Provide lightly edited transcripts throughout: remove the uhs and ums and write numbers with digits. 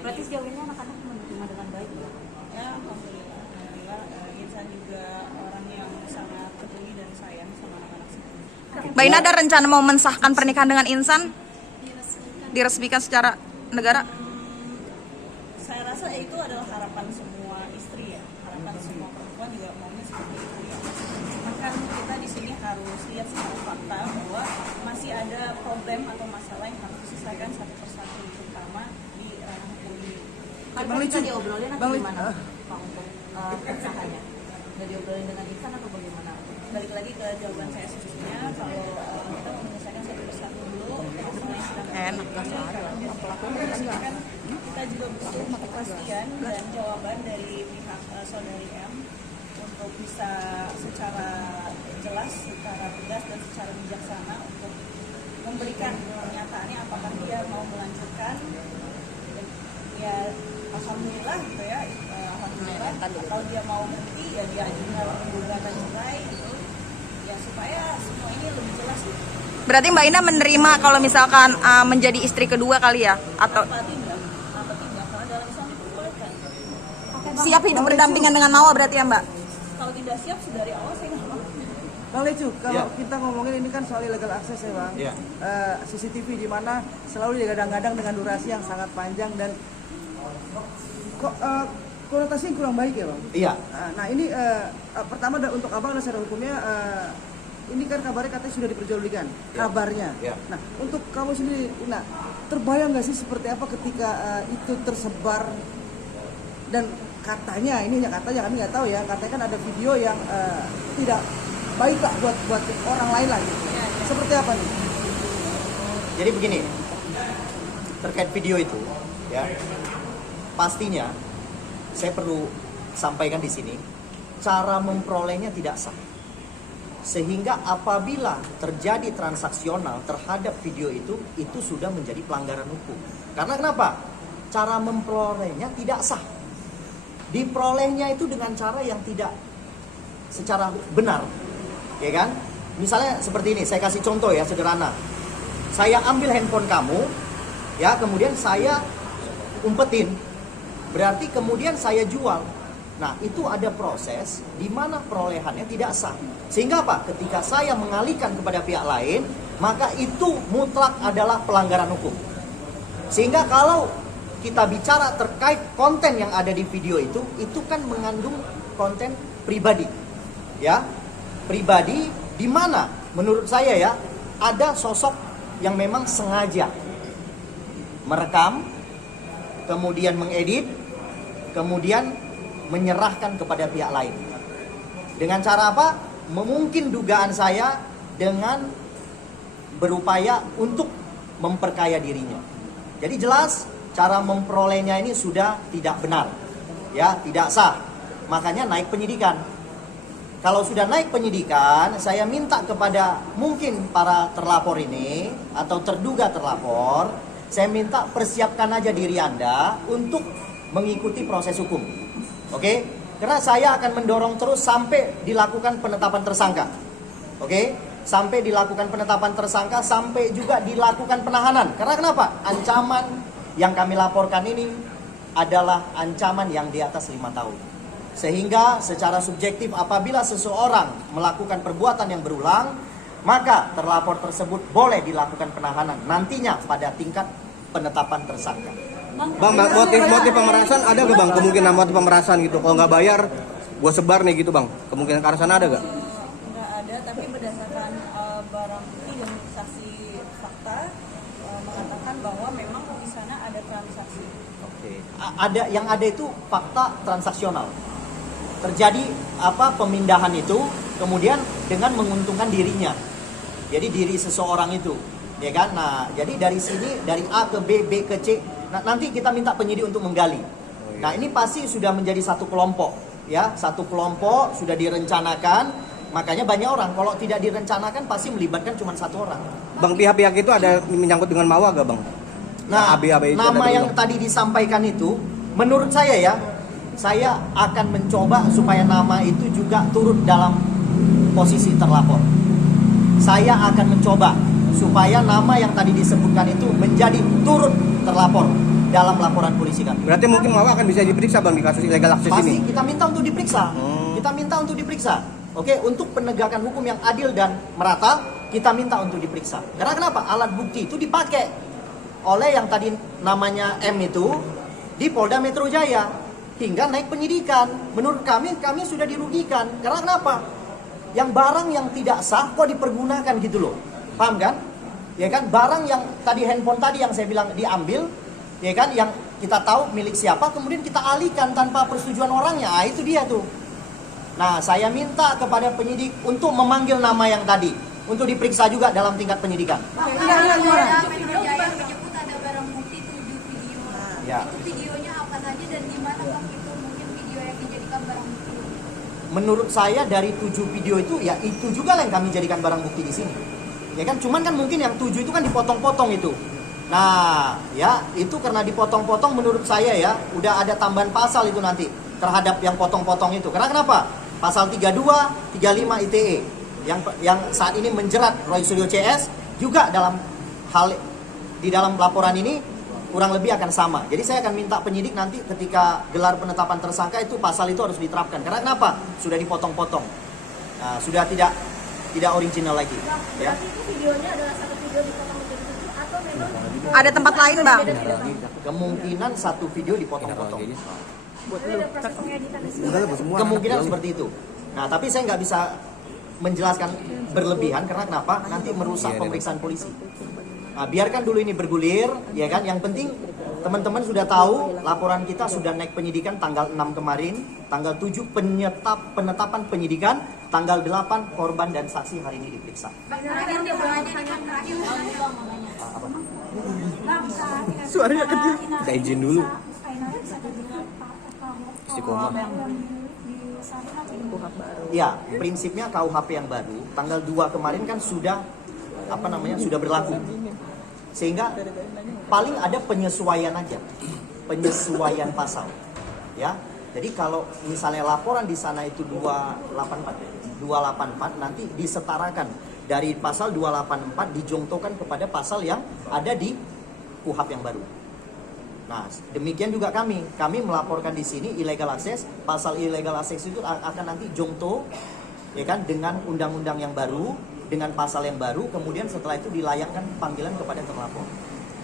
Berarti sejauh ini anak-anak menerima dengan baik ya? Ya, alhamdulillah, Insan juga orang yang sangat peduli dan sayang sama anak-anak sendiri. Mbak Ina ada rencana mau mensahkan pernikahan dengan Insan? Diresmikan secara negara? Saya rasa itu adalah harapan semua istri ya, harapan semua perempuan juga maunya seperti itu ya. Cuma kan kita di sini harus lihat secara fakta bahwa masih ada problem atau masalah yang harus diselesaikan satu persatu, terutama di ranah hukum ini. Kalau bisa diobrolin atau gimana Pak untuk pensahannya? Udah diobrolin dengan Insan atau bagaimana? Balik lagi ke jawaban saya sebelumnya, kalau kita mau menyelesaikan satu persatu dulu, masalah yang sedang Enak kan kita juga butuh kepastian dan jawaban dari pihak saudari M untuk bisa secara jelas, secara tegas dan secara bijaksana untuk memberikan pernyataannya apakah dia mau melanjutkan. Ya alhamdulillah gitu ya, alhamdulillah. Kalau dia mau berhenti ya dia ajukan gugatan cerai gitu ya, supaya semua ini lebih jelas gitu. Berarti Mbak Ina menerima kalau misalkan menjadi istri kedua kali ya? Atau Apa tidak, karena dalam Islam diperbolehkan. siap hidup berdampingan dengan Mawa berarti ya Mbak? Kalau tidak siap dari awal saya nggak mau. Bang Lecu, kalau kita ngomongin ini kan soal illegal access ya Bang, CCTV di mana selalu digadang-gadang dengan durasi yang sangat panjang dan kok konotasinya kurang baik ya Bang? Iya. Nah ini pertama untuk Abang dan secara hukumnya ini kan kabarnya katanya sudah diperjualbelikan, kabarnya. Ya. Nah untuk kamu sendiri, nah terbayang nggak sih seperti apa ketika itu tersebar dan katanya, ini hanya katanya kami nggak tahu ya, katanya kan ada video yang tidak baik lah buat orang lain lah gitu. Seperti apa nih? Jadi begini, terkait video itu, ya, pastinya saya perlu sampaikan di sini, cara memperolehnya tidak sah. Sehingga apabila terjadi transaksional terhadap video itu sudah menjadi pelanggaran hukum. Karena kenapa? Cara memperolehnya tidak sah. Diperolehnya itu dengan cara yang tidak secara benar, ya kan? Misalnya seperti ini, saya kasih contoh ya sederhana. Saya ambil handphone kamu, ya, kemudian saya umpetin, berarti kemudian saya jual. Nah, itu ada proses di mana perolehannya tidak sah. Sehingga apa? Ketika saya mengalihkan kepada pihak lain, maka itu mutlak adalah pelanggaran hukum. Sehingga kalau kita bicara terkait konten yang ada di video itu kan mengandung konten pribadi. Ya, pribadi di mana menurut saya ya, ada sosok yang memang sengaja merekam, kemudian mengedit, kemudian menyerahkan kepada pihak lain. Dengan cara apa? Mungkin dugaan saya dengan berupaya untuk memperkaya dirinya. Jadi jelas cara memperolehnya ini sudah tidak benar, ya, tidak sah. Makanya naik penyidikan. Kalau sudah naik penyidikan, saya minta kepada mungkin para terlapor ini atau terduga terlapor, saya minta persiapkan aja diri Anda untuk mengikuti proses hukum. Oke? Karena saya akan mendorong terus sampai dilakukan penetapan tersangka. Oke? Sampai dilakukan penetapan tersangka, sampai juga dilakukan penahanan. Karena kenapa? Ancaman yang kami laporkan ini adalah ancaman yang di atas 5 tahun. Sehingga secara subjektif apabila seseorang melakukan perbuatan yang berulang, maka terlapor tersebut boleh dilakukan penahanan nantinya pada tingkat penetapan tersangka. Bang, motif pemerasan ada gak bang? Kemungkinan motif pemerasan gitu. Kalau nggak bayar, gue sebar nih gitu bang. Kemungkinan ke arah sana ada gak? Nggak ada, tapi berdasarkan barang bukti dan saksi fakta mengatakan bahwa memang di sana ada transaksi. Oke. Yang ada itu fakta transaksional. Terjadi pemindahan itu kemudian dengan menguntungkan dirinya. Jadi diri seseorang itu, ya kan? Nah, jadi dari sini dari A ke B, B ke C. Nah, nanti kita minta penyidik untuk menggali. Nah, ini pasti sudah menjadi satu kelompok, ya, satu kelompok sudah direncanakan. Makanya banyak orang kalau tidak direncanakan pasti melibatkan cuma satu orang. Bang, pihak-pihak itu ada menyangkut dengan Mawa gak bang? Nah, AB itu nama yang tadi disampaikan itu, menurut saya ya, saya akan mencoba supaya nama itu juga turut dalam posisi terlapor. Saya akan mencoba supaya nama yang tadi disebutkan itu menjadi turut terlapor. dalam laporan polisi kami. Berarti mungkin Mawa akan bisa diperiksa bang di kasus illegal access Pasti ini. kita minta untuk diperiksa. Kita minta untuk diperiksa. Oke, untuk penegakan hukum yang adil dan merata, kita minta untuk diperiksa. Karena kenapa? Alat bukti itu dipakai oleh yang tadi namanya M itu di Polda Metro Jaya hingga naik penyidikan. Menurut kami sudah dirugikan. Karena kenapa? Yang barang yang tidak sah kok dipergunakan gitu loh. Paham kan? Ya kan, barang yang tadi handphone tadi yang saya bilang diambil, ya kan, yang kita tahu milik siapa, kemudian kita alihkan tanpa persetujuan orangnya. Ah, itu dia tuh. Nah, saya minta kepada penyidik untuk memanggil nama yang tadi, untuk diperiksa juga dalam tingkat penyidikan. Polda Metro Jaya menyebut ada barang bukti 7 video. Ya. Itu videonya apa saja dan di mana bang itu mungkin video yang dijadikan barang bukti? Menurut saya dari 7 video itu, ya itu juga yang kami jadikan barang bukti di sini. Ya kan, cuman kan mungkin yang 7 itu kan dipotong-potong itu. Nah, ya itu karena dipotong-potong menurut saya ya, udah ada tambahan pasal itu nanti terhadap yang potong-potong itu. Karena kenapa? Pasal 32, 35 ITE yang saat ini menjerat Roy Suryo CS juga dalam hal di dalam laporan ini kurang lebih akan sama. Jadi saya akan minta penyidik nanti ketika gelar penetapan tersangka itu pasal itu harus diterapkan. Karena kenapa? Sudah dipotong-potong. Nah, sudah tidak original lagi. Ya. Berarti itu videonya adalah satu video dipotong menjadi 7 atau memang Ada tempat lain bang? Kemungkinan satu video dipotong-potong. ada proses pengeditan di sini? Kemungkinan seperti itu. Nah, tapi saya nggak bisa menjelaskan berlebihan karena kenapa? Nanti merusak pemeriksaan polisi. Nah, biarkan dulu ini bergulir, ya kan? Yang penting teman-teman sudah tahu laporan kita sudah naik penyidikan tanggal 6 kemarin, tanggal 7 penetapan penyidikan, tanggal 8 korban dan saksi hari ini diperiksa. Terakhir dia bertanya dengan terakhir Suaranya kecil. Kita izin dulu. Istiqomah. Ya, prinsipnya KUHP yang baru tanggal 2 kemarin kan sudah sudah berlaku. Sehingga paling ada penyesuaian aja. Penyesuaian pasal. Ya. Jadi kalau misalnya laporan di sana itu 284 nanti disetarakan dari pasal 284 dijongtokan kepada pasal yang ada di KUHP yang baru. Nah, demikian juga kami melaporkan di sini illegal access, pasal illegal access itu akan nanti jongto ya kan dengan undang-undang yang baru, dengan pasal yang baru, kemudian setelah itu dilayangkan panggilan kepada terlapor.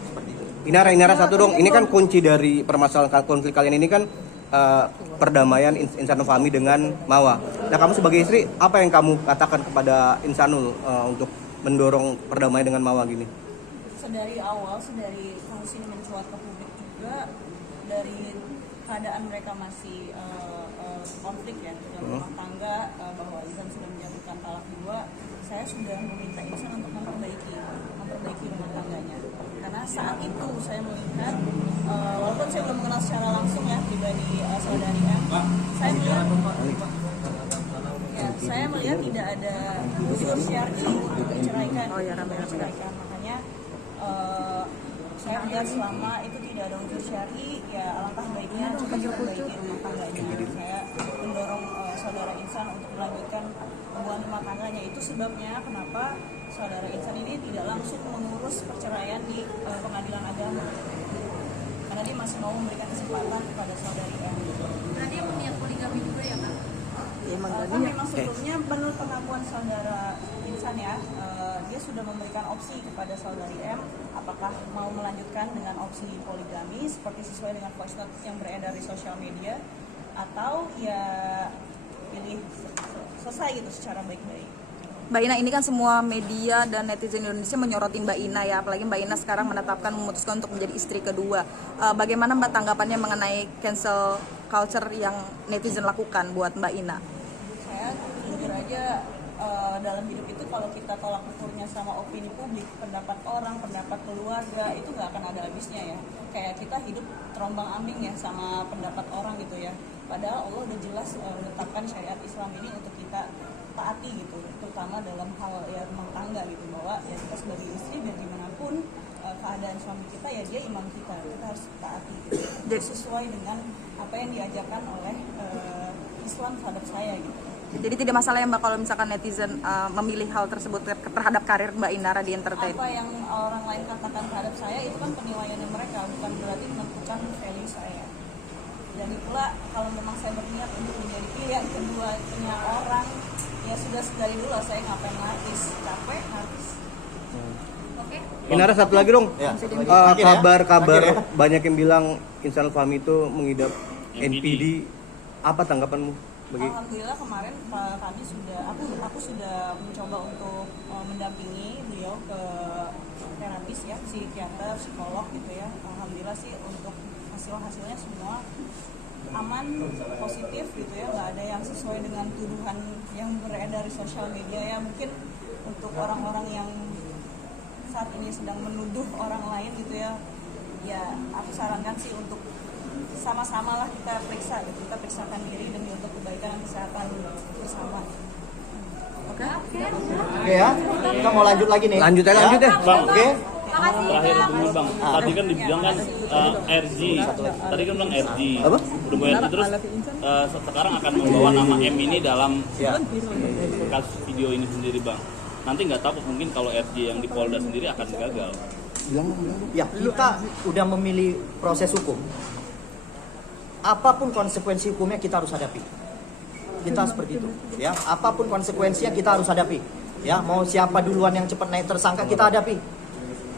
Seperti itu. Inara satu dong, ini kan kunci dari permasalahan konflik kalian ini kan perdamaian Insanul Fahmi dengan Mawa. Nah, kamu sebagai istri, apa yang kamu katakan kepada Insanul untuk mendorong perdamaian dengan Mawa gini? Sedari awal, sedari kasus ini mencuat ke publik juga, dari keadaan mereka masih konflik ya dalam rumah tangga, bahwa Insan sudah menjatuhkan talak 2, saya sudah meminta Insan untuk memperbaiki rumah tangganya. Karena saat itu saya melihat, walaupun saya belum mengenal secara langsung ya pribadi saudari M, saya melihat tidak ada unsur syar'i untuk diceraikan. Makanya saya melihat selama itu tidak ada unsur syar'i, ya alangkah baiknya cepat diperbaiki rumah tangganya. Saya mendorong saudara Insan untuk melanjutkan hubungan rumah tangganya. Itu sebabnya kenapa saudara Insan ini tidak langsung mengurus perceraian di pengadilan agama, karena dia masih mau memberikan kesempatan kepada saudari M. berarti yang niat poligami juga ya kan? Kan memang sebelumnya menurut pengakuan saudara Insan ya, dia sudah memberikan opsi kepada saudari M apakah mau melanjutkan dengan opsi poligami seperti sesuai dengan voice note yang beredar di sosial media, atau ya pilih selesai gitu secara baik-baik. Mbak Ina, ini kan semua media dan netizen Indonesia menyoroti Mbak Ina ya, apalagi Mbak Ina sekarang memutuskan untuk menjadi istri kedua. Bagaimana Mbak tanggapannya mengenai cancel culture yang netizen lakukan buat Mbak Ina? Saya jujur aja, dalam hidup itu kalau kita tolak ukurnya sama opini publik, pendapat orang, pendapat keluarga, itu nggak akan ada habisnya ya. Kayak kita hidup terombang ambing ya sama pendapat orang gitu ya. Padahal Allah udah jelas menetapkan syariat Islam ini untuk kita taati gitu, terutama dalam hal ya rumah tangga gitu, bahwa ya kita sebagai istri biar gimana pun keadaan suami kita ya dia imam kita harus taati gitu. Sesuai dengan apa yang diajarkan oleh Islam terhadap saya gitu. Jadi tidak masalah ya Mbak kalau misalkan netizen memilih hal tersebut terhadap karir Mbak Inara di entertain. Apa yang orang lain katakan terhadap saya itu kan penilaiannya mereka, bukan berarti menentukan value saya. Dan itulah kalau memang saya berniat untuk menjadi pilihan keduanya orang, ya sudah dari dulu saya ngapain ngartis, capek ngartis. Oke. Inara satu lagi dong. Ya, satu lagi. Kabar-kabar Terakhir ya. banyak yang bilang Insanul Fahmi itu mengidap NPD. Apa tanggapanmu bagi? Alhamdulillah kemarin kami sudah aku sudah mencoba untuk mendampingi beliau ke terapis ya, psikiater, psikolog gitu ya. Alhamdulillah sih untuk hasilnya semua aman, positif gitu ya, nggak ada yang sesuai dengan tuduhan yang beredar di sosial media ya. Mungkin untuk orang-orang yang saat ini sedang menuduh orang lain gitu ya, ya aku sarankan sih untuk sama-sama lah kita periksa gitu, kita periksakan diri demi untuk kebaikan dan kesehatan bersama. Oke. Oke ya, kita mau lanjut lagi nih. Lanjut ya. deh. Bang, Oke. terakhir dulu bang. Tadi kan dibilang kan RG. Tadi kan bilang RG. Apa? Udah bayar terus sekarang akan membawa nama M ini dalam Ya. kasus video ini sendiri bang. Nanti nggak tahu mungkin kalau RG yang di Polda sendiri akan gagal. Ya, kita udah memilih proses hukum. Apapun konsekuensi hukumnya kita harus hadapi. Kita seperti itu, ya. Apapun konsekuensinya kita harus hadapi. Ya, mau siapa duluan yang cepat naik tersangka kita hadapi.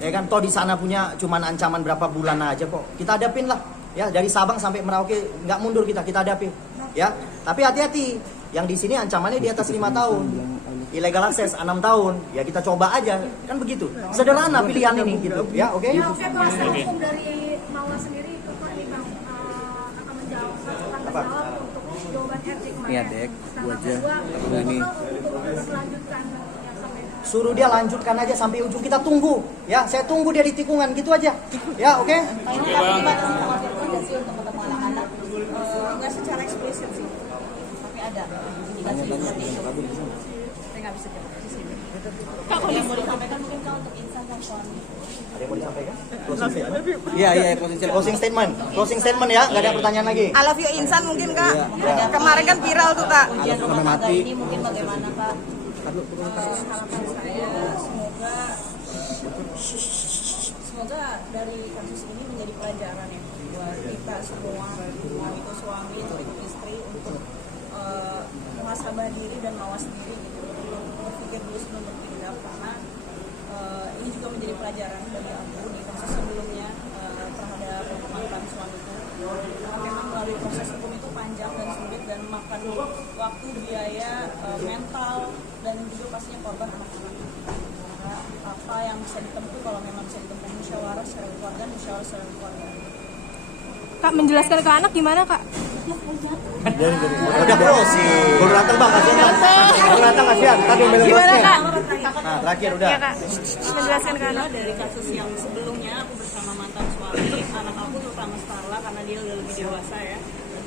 Ya kan, toh di sana punya cuman ancaman berapa bulan aja kok. Kita hadapin lah. Ya, dari Sabang sampai Merauke nggak mundur kita hadapi. Ya, tapi hati-hati. Yang di sini ancamannya di atas 5 tahun. Illegal akses 6 tahun. Ya kita coba aja. Kan begitu. Sederhana pilihan ini gitu. Ya, oke. Ya, oke, kuasa hukum dari Mawar sendiri itu Pak nih Bang akan menjawab untuk jawaban RJ kemarin. Iya, Dek. Gua aja. Udah nih. Untuk melanjutkan yang sampai Suruh dia lanjutkan aja sampai ujung, kita tunggu. Ya, saya tunggu dia di tikungan gitu aja. Ya, oke. Ini tapi batas khawatir aja sih untuk ketemu anak-anak. Nggak secara eksplisit sih, tapi ada indikasi seperti itu. Saya nggak bisa jawab di sini. Kalau yang mau disampaikan mungkin Kak untuk insan dan suami. Ada yang mau disampaikan? Closing statement. Iya, Closing statement. Closing statement ya, nggak ada pertanyaan lagi. I love you Insan mungkin Kak. Kemarin kan viral tuh Kak. Ujian rumah tangga ini mungkin bagaimana Kak? Harapan saya semoga dari kasus ini menjadi pelajaran ya buat kita semua, mau itu suami mau itu istri, untuk muhasabah diri dan mawas diri gitu, berpikir dulu sebelum bertindak, karena ini juga menjadi pelajaran bagi aku di kasus sebelumnya terhadap mantan suamiku, karena memang melalui proses hukum itu panjang dan sulit dan makan waktu, biaya, mental, dan juga pastinya korban anak-anak. Karena apa yang bisa ditempuh, kalau memang bisa ditempuh musyawarah secara keluarga, musyawarah secara keluarga. Kak, menjelaskan ke anak gimana Kak? Udah closing. Baru datang bang, kasihan bang. Baru datang kasihan. Tadi yang bilang Gimana bosnya. Kak? Nah, terakhir udah. Iya Kak. Menjelaskan ke anak. Dari kasus yang sebelumnya aku bersama mantan suami, anak aku terutama Starla karena dia udah lebih dewasa ya,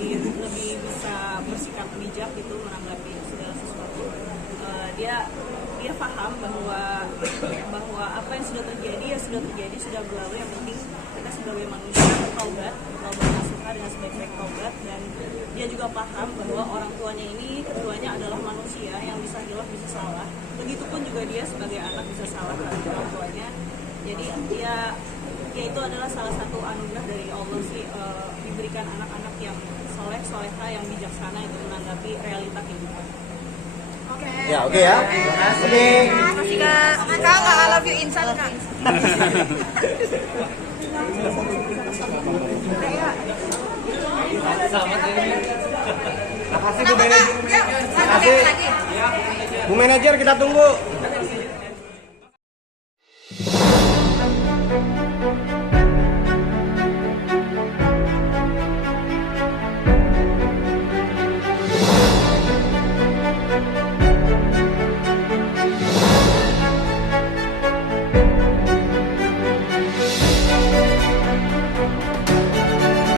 lebih bisa bersikap bijak gitu menanggapi segala sesuatu. Dia paham bahwa apa yang sudah terjadi ya sudah terjadi, sudah berlalu. Yang penting kita sebagai manusia bertaubat nasuha dengan sebaik-baik taubat, dan dia juga paham bahwa orang tuanya ini keduanya adalah manusia yang bisa hilaf bisa salah. Begitupun juga dia sebagai anak bisa salah terhadap orang tuanya. Jadi dia itu adalah salah satu anugerah dari Allah sih, diberikan anak-anak yang soleh soleha yang bijaksana itu menanggapi realita kehidupan. Ya, oke ya. Oke. Makasih Kak. Kak, I love you Insan Kak. Makasih Bu Manajer. Bu Manajer kita tunggu.